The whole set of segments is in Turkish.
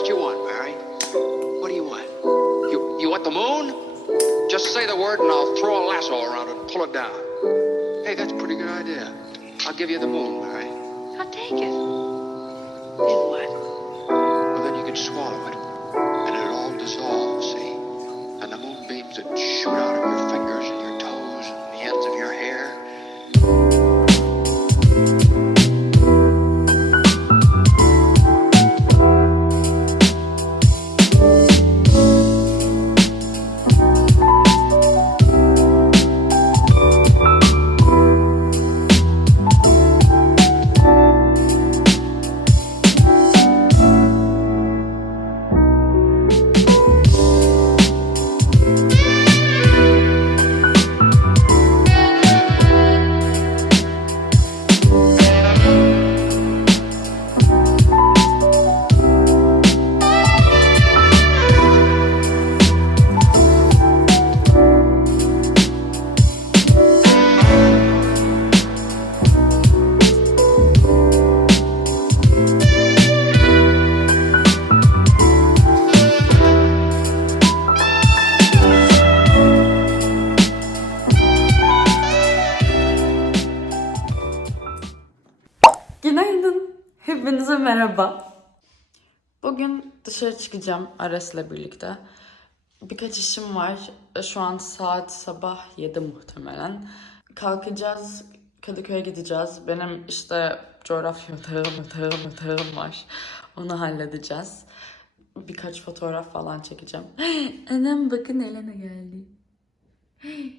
What do you want, Mary? What do you want? You, you want the moon? Just say the word and I'll throw a lasso around it and pull it down. Hey, that's a pretty good idea. I'll give you the moon, Mary. I'll take it. Then what? Well, then you can swallow it, dışarı çıkacağım Ares'le birlikte. Birkaç işim var. Şu an saat sabah 7 muhtemelen. Kalkacağız, Kadıköy'e gideceğiz. Benim işte coğrafya ödevim, ödevim, ödevim var. Onu halledeceğiz. Birkaç fotoğraf falan çekeceğim. Anam bakın Elena geldi.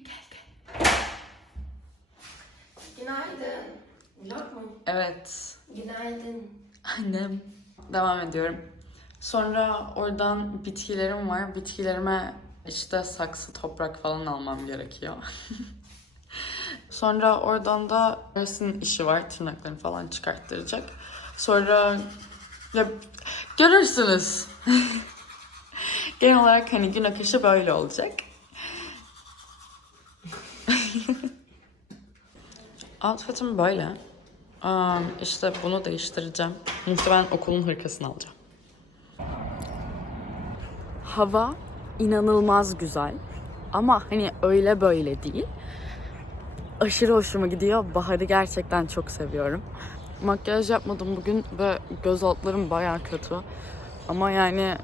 Günaydın. Vlog mu? Evet. Günaydın. Annem. Devam ediyorum. Sonra oradan bitkilerim var. Bitkilerime işte saksı, toprak falan almam gerekiyor. Sonra oradan da Ares'in işi var. Tırnaklarını falan çıkarttıracak. Sonra ya görürsünüz. Genel olarak hani gün akışı böyle olacak. Outfit'im böyle. Um, işte bunu değiştireceğim. Muhtemelen okulun hırkasını alacağım. Hava inanılmaz güzel. Ama hani öyle böyle değil. Aşırı hoşuma gidiyor. Baharı gerçekten çok seviyorum. Makyaj yapmadım bugün ve göz altlarım baya kötü. Ama yani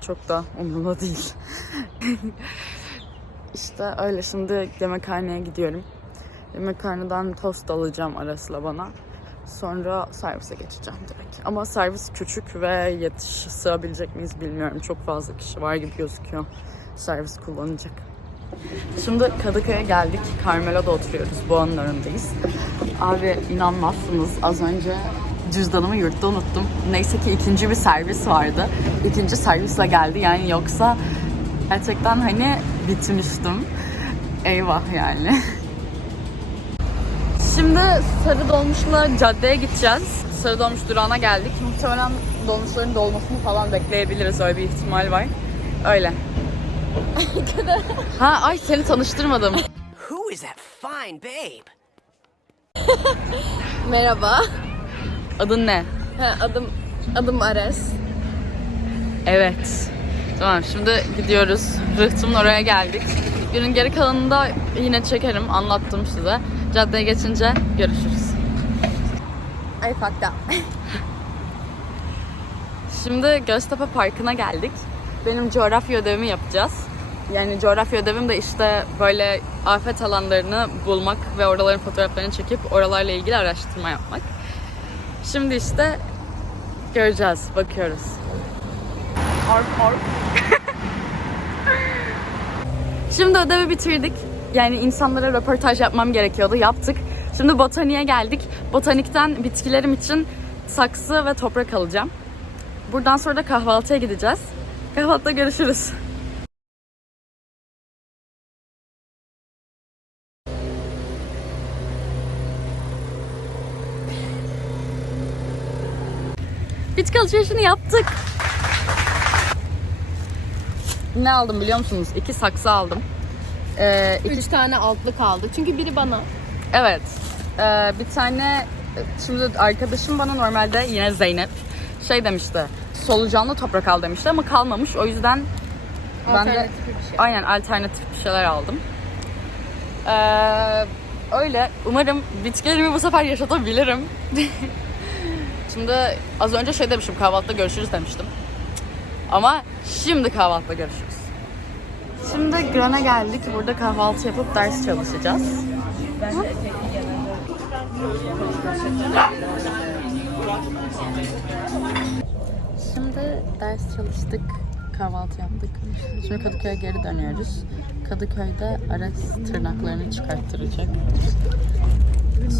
çok da umurumda değil. işte öyle şimdi yemekhaneye gidiyorum. Yemekhaneden tost alacağım Aras'la bana. Sonra servise geçeceğim direkt. Ama servis küçük ve yetiş sığabilecek miyiz bilmiyorum. Çok fazla kişi var gibi gözüküyor. Servis kullanacak. Şimdi Kadıköy'e geldik. Carmelo'da oturuyoruz. Boğa'nın önündeyiz. Abi inanmazsınız. Az önce cüzdanımı yurtta unuttum. Neyse ki ikinci bir servis vardı. İkinci servisle geldi. Yani yoksa gerçekten hani bitmiştim. Eyvah yani. Şimdi Sarı Dolmuş'la caddeye gideceğiz. Sarı Dolmuş durağına geldik. Muhtemelen dolmuşların dolmasını falan bekleyebiliriz. Öyle bir ihtimal var. Öyle. ha ay seni tanıştırmadım. Who is that fine babe? Merhaba. Adın ne? Ha, adım adım Ares. Evet. Tamam şimdi gidiyoruz. Rıhtımın oraya geldik. Günün geri kalanında yine çekerim. Anlattım size. Caddeye geçince görüşürüz. I fucked up. Şimdi Göztepe Parkı'na geldik. Benim coğrafya ödevimi yapacağız. Yani coğrafya ödevim de işte böyle afet alanlarını bulmak ve oraların fotoğraflarını çekip oralarla ilgili araştırma yapmak. Şimdi işte göreceğiz, bakıyoruz. Şimdi ödevi bitirdik. Yani insanlara röportaj yapmam gerekiyordu. Yaptık. Şimdi botaniğe geldik. Botanikten bitkilerim için saksı ve toprak alacağım. Buradan sonra da kahvaltıya gideceğiz. Kahvaltıda görüşürüz. Bitki alışverişini yaptık. Ne aldım biliyor musunuz? İki saksı aldım. Ee, iki Üç tane altlı kaldı. Çünkü biri bana. Evet. Ee, bir tane şimdi arkadaşım bana normalde yine Zeynep şey demişti. Solucanlı toprak al demişti ama kalmamış. O yüzden ben de bir şey. aynen alternatif bir şeyler aldım. Ee, öyle. Umarım bitkilerimi bu sefer yaşatabilirim. Şimdi az önce şey demiştim kahvaltıda görüşürüz demiştim. Ama şimdi kahvaltıda görüşürüz. Şimdi Gran'a geldik. Burada kahvaltı yapıp ders çalışacağız. Şimdi ders çalıştık, kahvaltı yaptık. Şimdi Kadıköy'e geri dönüyoruz. Kadıköy'de Ares tırnaklarını çıkarttıracak.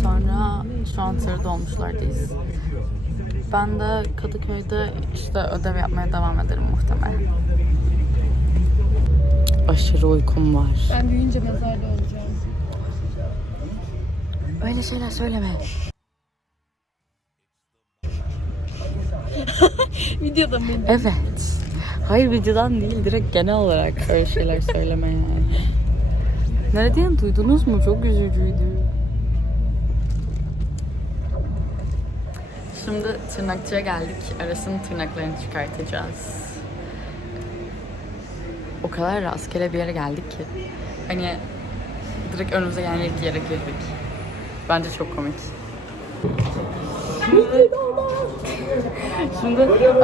Sonra şu an tır dolmuşlardayız. Ben de Kadıköy'de işte ödev yapmaya devam ederim muhtemelen. Aşırı uykum var. Ben büyüyünce mezarda olacağım. Öyle şeyler söyleme. Videoda mı? Evet. Hayır videodan değil direkt genel olarak öyle şeyler söyleme yani. Nereden duydunuz mu? Çok üzücüydü. Şimdi tırnakçıya geldik. Aras'ın tırnaklarını çıkartacağız. O kadar rastgele bir yere geldik ki. Hani direkt önümüze gelen ilk yere girdik. Bence çok komik. Şimdi e,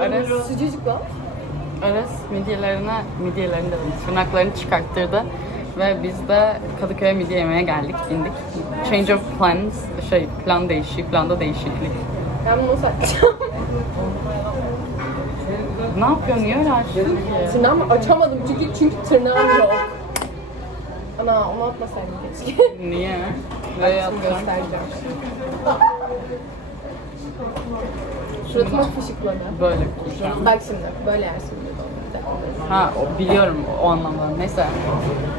Aras Sucuk lan. Aras midyelerine, midyelerini dedim, tırnaklarını çıkarttırdı. Ve biz de Kadıköy'e midye yemeye geldik, indik. Change of plans, şey plan değişik, planda değişiklik. Ben bunu satacağım. Ne yapıyorsun? Niye öyle açtın ki? Tırnağımı açamadım çünkü çünkü tırnağım yok. Ana onu atmasaydım keşke. Niye? Böyle Şimdi yaptın. göstereceğim. Suratıma fışıkladı. Böyle an. Bak şimdi böyle yersin. Ha o- biliyorum o anlamda. Neyse.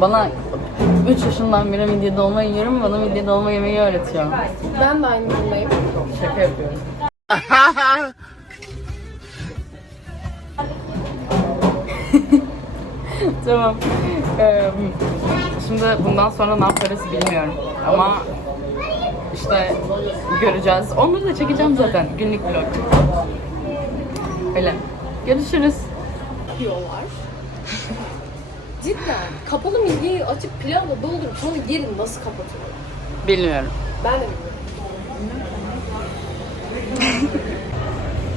Bana 3 yaşından beri midye dolma yiyorum. Bana midye dolma yemeyi öğretiyor. Ben de aynı durumdayım. Şaka yapıyorum. tamam. Ee, şimdi bundan sonra ne yaparız bilmiyorum. Ama işte göreceğiz. Onları da çekeceğim zaten. Günlük vlog. Öyle. Görüşürüz. Yapıyorlar. Cidden kapalı midyeyi açıp pilavla doldurup sonra geri nasıl kapatıyor? Bilmiyorum. Ben de bilmiyorum.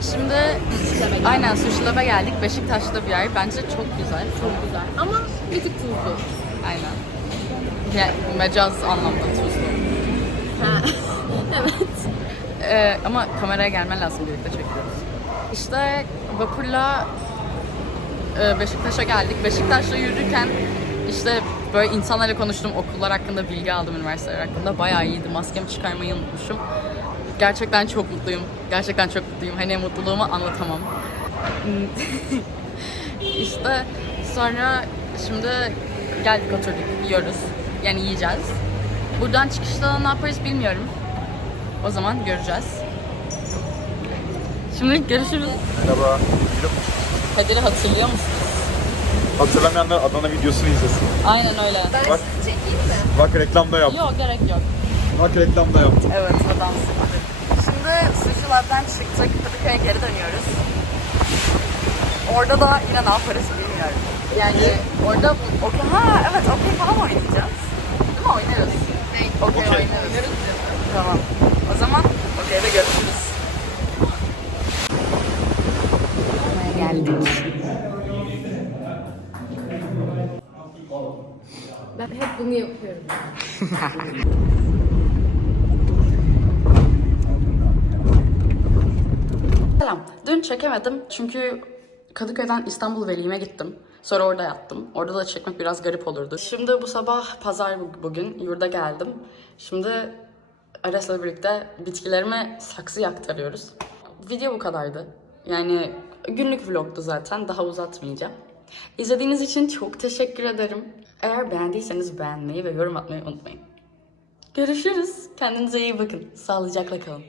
Şimdi aynen Sushi Lab'a geldik. Beşiktaş'ta bir yer. Bence çok güzel. Çok güzel. Ama bir tık tuzlu. Aynen. Yani mecaz anlamda tuzlu. evet. Ee, ama kameraya gelmen lazım birlikte çekiyoruz. İşte vapurla e, Beşiktaş'a geldik. Beşiktaş'ta yürürken işte böyle insanlarla konuştum. Okullar hakkında bilgi aldım, üniversiteler hakkında. Bayağı iyiydi. Maskemi çıkarmayı unutmuşum. Gerçekten çok mutluyum. Gerçekten çok mutluyum. Hani mutluluğumu anlatamam. işte sonra şimdi geldik oturduk yiyoruz. Yani yiyeceğiz. Buradan çıkışta ne yaparız bilmiyorum. O zaman göreceğiz. Şimdi görüşürüz. Merhaba. Kadir'i hatırlıyor musun? Hatırlamayanlar Adana videosunu izlesin. Aynen öyle. Bak, bak reklamda yap. Yok gerek yok. Bak reklamda yaptım. Evet adam Şimdi Sushi Lab'den çıktık. Kadıköy'e geri dönüyoruz. Orada da yine ne yaparız bilmiyorum. Yani orada okey ha evet okey falan oynayacağız. Değil mi oynarız? Okey Okey. oynarız. Tamam. O zaman okeyde görüşürüz. Geldik. Ben hep bunu yapıyorum. Selam. Dün çekemedim çünkü Kadıköy'den İstanbul Veli'me gittim. Sonra orada yattım. Orada da çekmek biraz garip olurdu. Şimdi bu sabah pazar bu- bugün yurda geldim. Şimdi Ares'le birlikte bitkilerime saksı yaktarıyoruz. Video bu kadardı. Yani günlük vlogdu zaten. Daha uzatmayacağım. İzlediğiniz için çok teşekkür ederim. Eğer beğendiyseniz beğenmeyi ve yorum atmayı unutmayın. Görüşürüz. Kendinize iyi bakın. Sağlıcakla kalın.